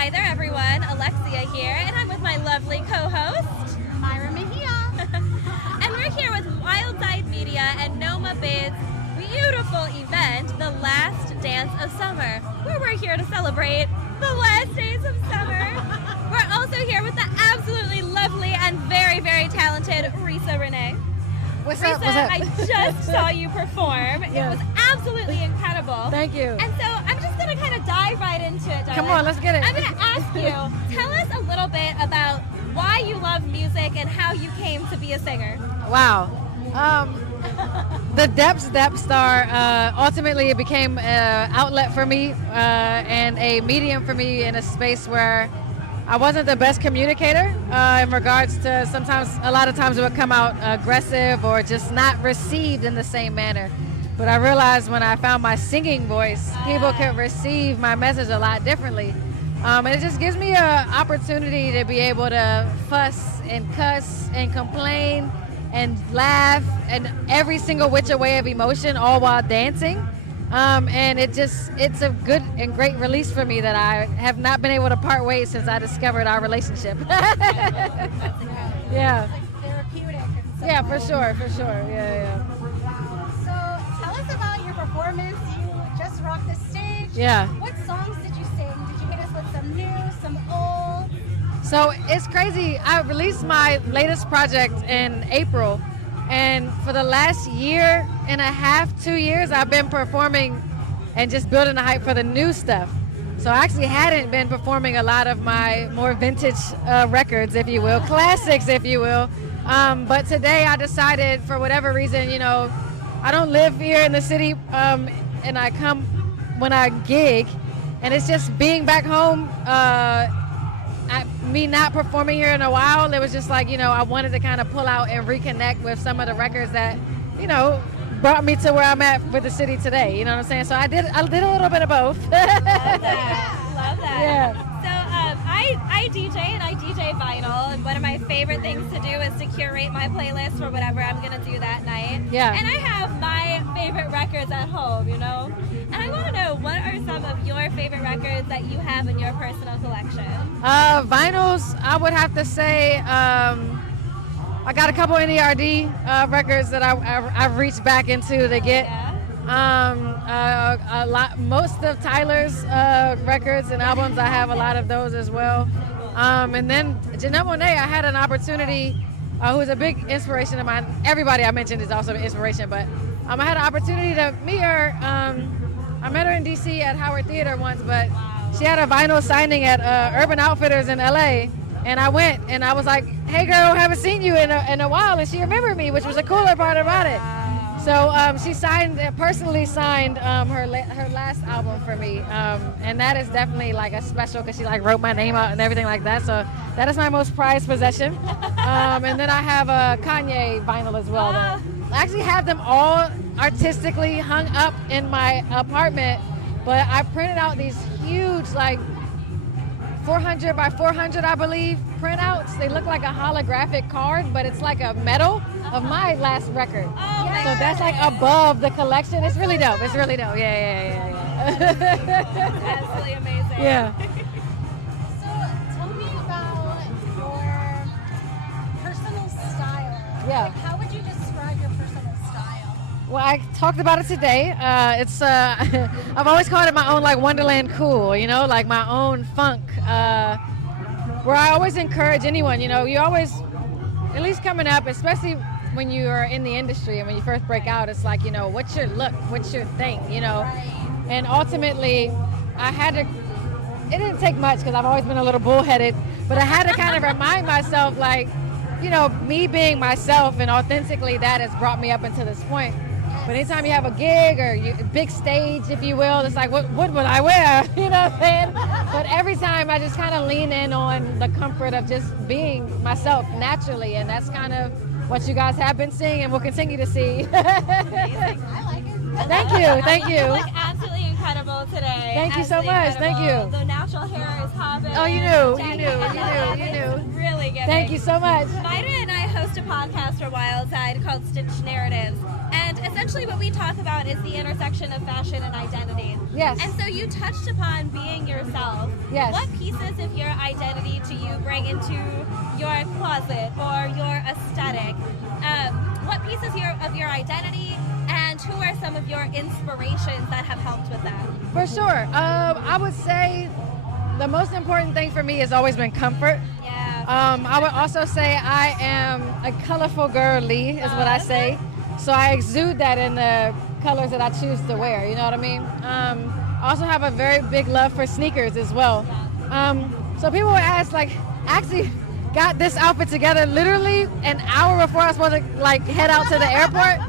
Hi there, everyone. Alexia here, and I'm with my lovely co-host, Myra Mejia. And we're here with Wild Side Media and NoMa Bid's beautiful event, The Last Dance of Summer, where we're here to celebrate the last days of summer. We're also here with the absolutely lovely and very, very talented Reesa Renee. What's Reesa, up? What's up? I just saw you perform. Yeah. It was absolutely incredible. Thank you. And so I'm just going to kind of dive right into it, darling. Come on, let's get it. I'm going to ask you, tell us a little bit about why you love music and how you came to be a singer. Wow. The Dep Star, ultimately it became an outlet for me and a medium for me in a space where I wasn't the best communicator in regards to a lot of times it would come out aggressive or just not received in the same manner. But I realized when I found my singing voice, people could receive my message a lot differently. And it just gives me an opportunity to be able to fuss and cuss and complain and laugh and every single which way of emotion, all while dancing. And it's a good and great release for me that I have not been able to part ways since I discovered our relationship. Yeah. Like therapeutic. Yeah, for sure. Yeah. So tell us about your performance. You just rocked the stage. Yeah. What songs did you sing? Did you hit us with some new, some old? So it's crazy. I released my latest project in April, and for the last year and a half, 2 years, I've been performing and just building the hype for the new stuff. So I actually hadn't been performing a lot of my more vintage records, if you will, classics, if you will. But today I decided, for whatever reason, I don't live here in the city, and I come when I gig, and it's just being back home. Me not performing here in a while, it was just like, I wanted to kind of pull out and reconnect with some of the records that, brought me to where I'm at with the city today. You know what I'm saying? So I did a little bit of both. Love that. Yeah. So I DJ and I DJ vinyl, and one of my favorite things to do is to curate my playlist for whatever I'm going to do that night. Yeah. And I have my favorite records at home, And I want to know, what are some of your favorite records that you have in your personal collection? Vinyls, I would have to say, I got a couple NERD records that I've reached back into to get. Yeah. Most of Tyler's records and albums, I have a lot of those as well. And then Janelle Monáe, I had an opportunity, who's a big inspiration of mine. Everybody I mentioned is also an inspiration, but I had an opportunity to meet her. I met her in DC at Howard Theater once, but she had a vinyl signing at Urban Outfitters in LA. And I went and I was like, "Hey girl, haven't seen you in a while," and she remembered me, which was the cooler part about it. So she personally signed her last album for me, and that is definitely like a special because she wrote my name out and everything like that. So that is my most prized possession. And then I have a Kanye vinyl as well. I actually have them all artistically hung up in my apartment, but I printed out these huge 400 by 400, I believe, printouts. They look like a holographic card, but it's like a medal of my last record. Oh, so that's above the collection. It's really dope. Yeah. Absolutely amazing. Yeah. So tell me about your personal style. Yeah. How would you describe your personal style? Well, I talked about it today. It's I've always called it my own Wonderland cool, like my own funk, where I always encourage anyone, you always, at least coming up, especially when you are in the industry and when you first break out, it's like, what's your look, what's your thing, Right. And ultimately I had to, it didn't take much because I've always been a little bullheaded, but I had to kind of remind myself me being myself and authentically that has brought me up until this point. But anytime you have a gig or big stage, if you will, it's like, what would I wear? You know what I'm saying? But every time I just kind of lean in on the comfort of just being myself naturally, and that's kind of what you guys have been seeing and will continue to see. Amazing. I like it. Thank you. You look absolutely incredible today. Thank you so much. Thank you. The natural hair is popping. Oh, you knew. Really good. Thank you so much. Myra and I host a podcast for Wildside called Stitch Narratives. And essentially what we talk about is the intersection of fashion and identity. Yes. And so you touched upon being yourself. Yes. What pieces of your identity do you bring into your closet or your aesthetic? What pieces of your identity, and who are some of your inspirations that have helped with that? For sure. I would say the most important thing for me has always been comfort. Yeah. I would also say I am a colorful girly, is what I say. So I exude that in the colors that I choose to wear, you know what I mean? I also have a very big love for sneakers as well. So people would ask, like, actually got this outfit together literally an hour before I was supposed to like head out to the airport.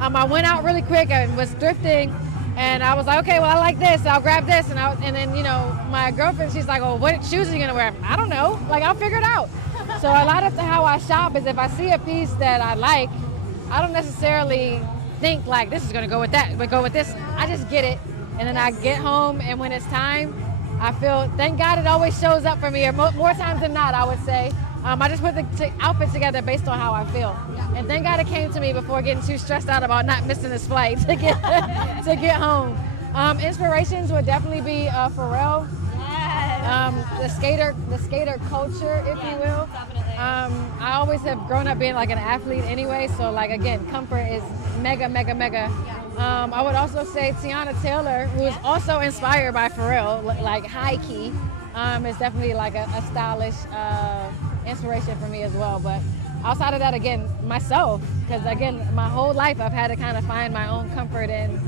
I went out really quick and was thrifting, and I was like, okay, well, I like this, I'll grab this, and then, you know, my girlfriend, she's like, oh, what shoes are you gonna wear? I don't know, like, I'll figure it out. So a lot of how I shop is if I see a piece that I like, I don't necessarily think like this is gonna go with that, but go with this. I just get it, and then I get home, and when it's time, I feel, thank God it always shows up for me, or more times than not, I would say. I just put the outfit together based on how I feel. And thank God it came to me before getting too stressed out about not missing this flight to get to get home. Inspirations would definitely be Pharrell. The skater culture, if you will. I always have grown up being like an athlete anyway, so like again, comfort is mega. I would also say Tiana Taylor, who is also inspired by Pharrell, like high key, is definitely like a stylish inspiration for me as well. But outside of that, again, myself, because again, my whole life I've had to kind of find my own comfort in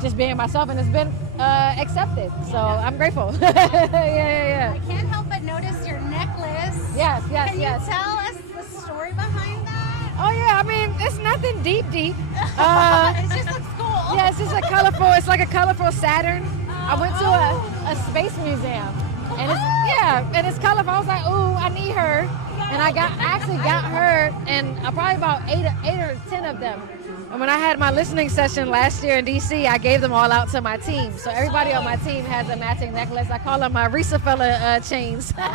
just being myself, and it's been accepted. So I'm grateful. Yeah. I can't help but notice your necklace. Yes. Can you tell us the story behind that? Oh yeah, I mean, it's nothing deep. It just looks cool. Yeah, it's just it's like a colorful Saturn. I went to a space museum, and it's colorful. I was like, ooh, I need her. And I actually got her, and probably about eight or 10 of them. And when I had my listening session last year in DC, I gave them all out to my team. So everybody on my team has a matching necklace. I call them my Reesa fella chains. Oh, I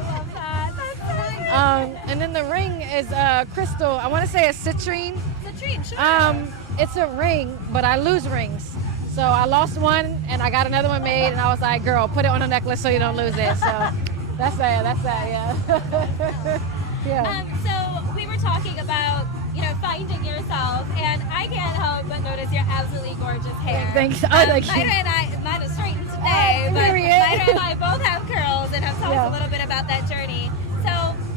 love that. That's so and then the ring is crystal. I want to say a citrine. Citrine, sure. It's a ring, but I lose rings. So I lost one, and I got another one made, and I was like, girl, put it on a necklace so you don't lose it. So that's that, yeah. Yeah. So we were talking about, finding yourself, and I can't help but notice your absolutely gorgeous hair. Thanks. Mine is straightened today, but Myra and I both have curls and have talked a little bit about that journey. So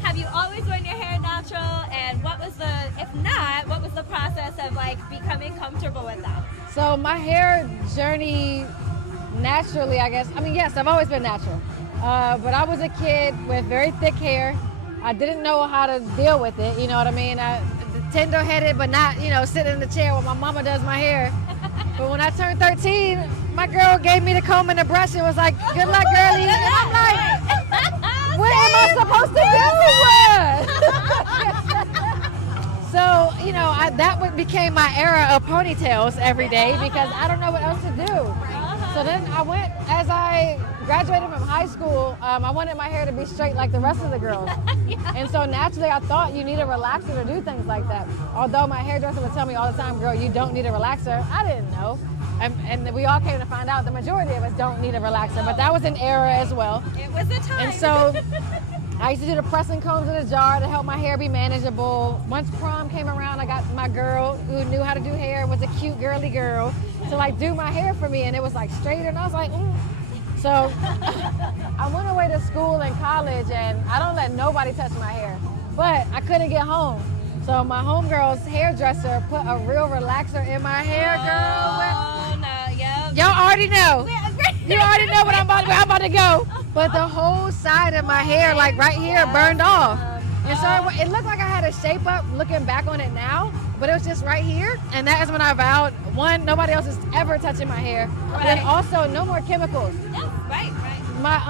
have you always worn your hair natural, and what was the process of like becoming comfortable with that? So my hair journey naturally, I guess. I mean, yes, I've always been natural. But I was a kid with very thick hair. I didn't know how to deal with it, you know what I mean? Tender-headed, but not, sitting in the chair while my mama does my hair. But when I turned 13, my girl gave me the comb and the brush and was like, good luck, girlie. And I'm like, what am I supposed to do? So, that became my era of ponytails every day because I don't know what else to do. So then as I graduated from high school, I wanted my hair to be straight like the rest of the girls. And so naturally I thought you need a relaxer to do things like that. Although my hairdresser would tell me all the time, girl, you don't need a relaxer. I didn't know. And we all came to find out the majority of us don't need a relaxer, but that was an era as well. It was a time. And so I used to do the pressing combs in a jar to help my hair be manageable. Once prom came around, I got my girl who knew how to do hair, was a cute girly girl, to like do my hair for me, and it was like straighter, and I was like, So I went away to school and college, and I don't let nobody touch my hair, but I couldn't get home. So my homegirl's hairdresser put a real relaxer in my hair, girl. Oh, no, yeah. Y'all already know. You already know where I'm about to go. But the whole side of my hair, like right here, burned off. And so it looked like I had a shape up looking back on it now, but it was just right here. And that is when I vowed, one, nobody else is ever touching my hair. Right. And also, no more chemicals. Yeah, right. My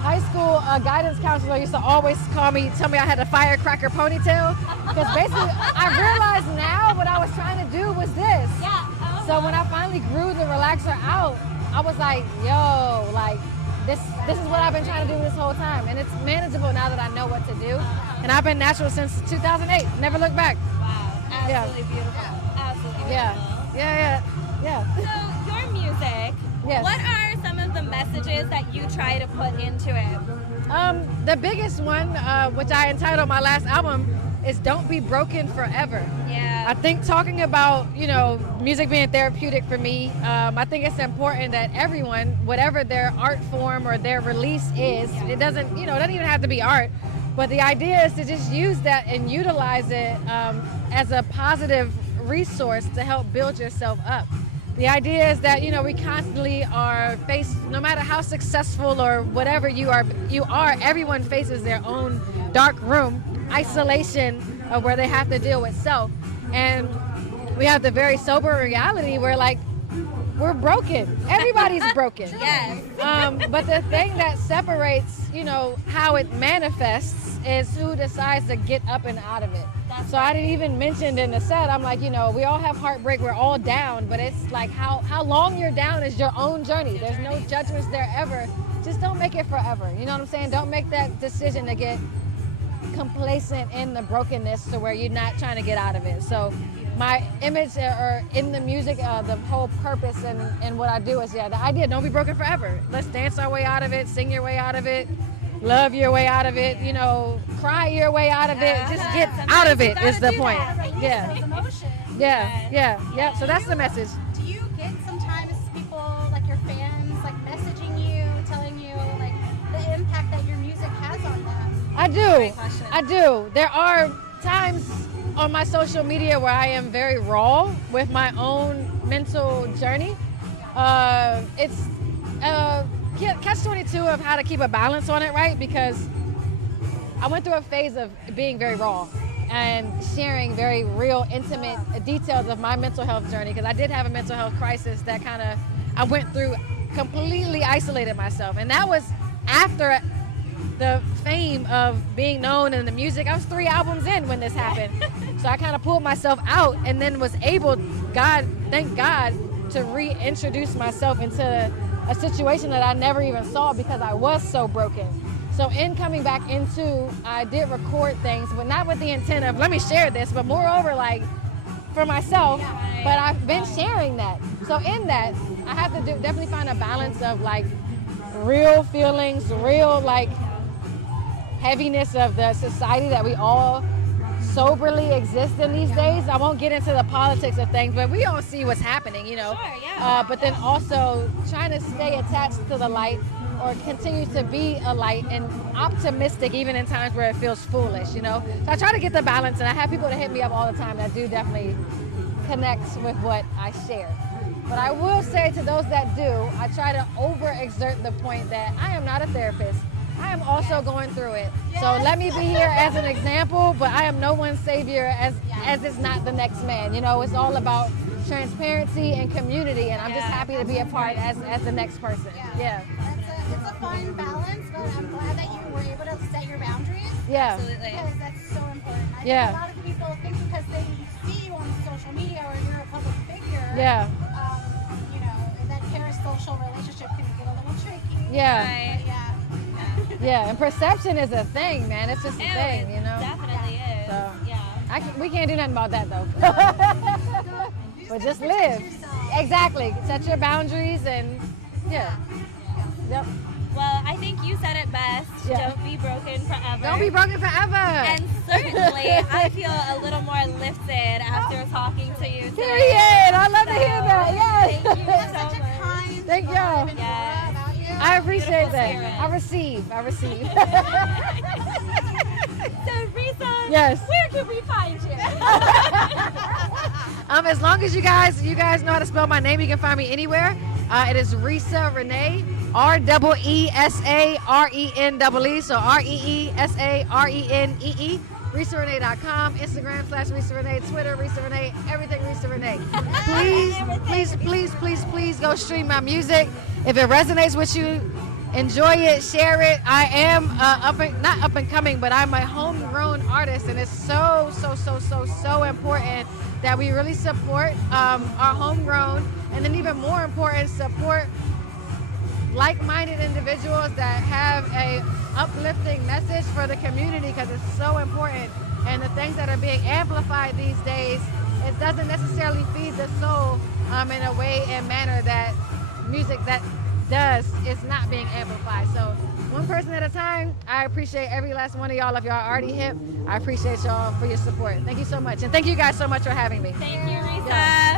high school guidance counselor used to always tell me I had a firecracker ponytail. Because basically, I realized now what I was trying to do was this. Yeah. So when I finally grew the relaxer out, I was like, yo, like, this is what I've been trying to do this whole time. And it's manageable now that I know what to do. And I've been natural since 2008. Never looked back. Wow. Absolutely beautiful. Absolutely. Yeah, yeah, yeah, yeah. So your music, Yes. what are some of the messages that you try to put into it? The biggest one, which I entitled my last album, is "Don't Be Broken Forever." Yeah. I think talking about, music being therapeutic for me, I think it's important that everyone, whatever their art form or their release is, it doesn't, it doesn't even have to be art, but the idea is to just use that and utilize it as a positive resource to help build yourself up. The idea is that, we constantly are faced, no matter how successful or whatever you are, everyone faces their own dark room, isolation of where they have to deal with self. And we have the very sober reality where, we're broken. Everybody's broken. Yes. But the thing that separates, how it manifests is who decides to get up and out of it. So I didn't even mention in the set, I'm like, we all have heartbreak, we're all down, but it's like how long you're down is your own journey. There's no judgments there ever. Just don't make it forever. You know what I'm saying? Don't make that decision to get complacent in the brokenness to where you're not trying to get out of it. So my image or in the music, the whole purpose and what I do is, the idea, don't be broken forever. Let's dance our way out of it, sing your way out of it, love your way out of it, cry your way out of it. Just get out of it is the point. Yeah. Yeah. So that's the message. Do you get sometimes people, like your fans, messaging you, telling you, the impact that your music has on them? I do. There are times on my social media where I am very raw with my own mental journey. It's catch-22 of how to keep a balance on it, right? Because I went through a phase of being very raw and sharing very real, intimate details of my mental health journey, because I did have a mental health crisis that I went through, completely isolated myself. And that was after the fame of being known in the music. I was 3 albums in when this happened. So I kind of pulled myself out and then was able, thank God, to reintroduce myself into a situation that I never even saw because I was so broken. So in coming back into, I did record things, but not with the intent of, let me share this, but moreover, for myself, but I've been sharing that. So in that, I have to definitely find a balance of real feelings, real heaviness of the society that we all soberly exist in these days. I won't get into the politics of things, but we all see what's happening, Sure, yeah. But then also trying to stay attached to the light or continue to be a light and optimistic even in times where it feels foolish, So I try to get the balance, and I have people that hit me up all the time that do definitely connect with what I share. But I will say to those that do, I try to overexert the point that I am not a therapist. I am also going through it. So let me be here as an example, but I am no one's savior as is not the next man. It's all about transparency and community, and I'm just happy to be a part as the next person. Yeah. It's a fine balance, but I'm glad that you were able to set your boundaries. Yeah. Absolutely. Because that's so important. I think a lot of people think because they see you on social media or you're a public figure, that parasocial relationship can get a little tricky. Yeah. Right. Yeah, and perception is a thing, man. It's just a thing, Definitely is. So, yeah. We can't do nothing about that, though. But just live. Exactly. Set your boundaries and, Yep. Well, I think you said it best. Yeah. Don't be broken forever. Don't be broken forever. And certainly, I feel a little more lifted after talking to you today. Period. I love to hear that. Yes. Thank you so Such a much. kind Thank y'all. vibe and Yes. aura about you. I appreciate Beautiful that. spirit. I receive. So, Reesa, Yes. where can we find you? As long as you guys know how to spell my name, you can find me anywhere. It is Reesa Renee, REESA RENEE, so REESARENEE. ReesaRenee.com, Instagram /Reesa Renee, Twitter Reesa Renee, everything Reesa Renee. Please go stream my music. If it resonates with you, enjoy it, share it. I am not up and coming, but I'm a homegrown artist, and it's so important that we really support our homegrown, and then even more important, support like-minded individuals that have a uplifting message for the community, because it's so important. And the things that are being amplified these days it doesn't necessarily feed the soul in a way and manner that music that does is not being amplified. So one person at a time. I appreciate every last one of y'all. If y'all are already hip, I appreciate y'all for your support. Thank you so much. And thank you guys so much for having me. Thank you, Reesa.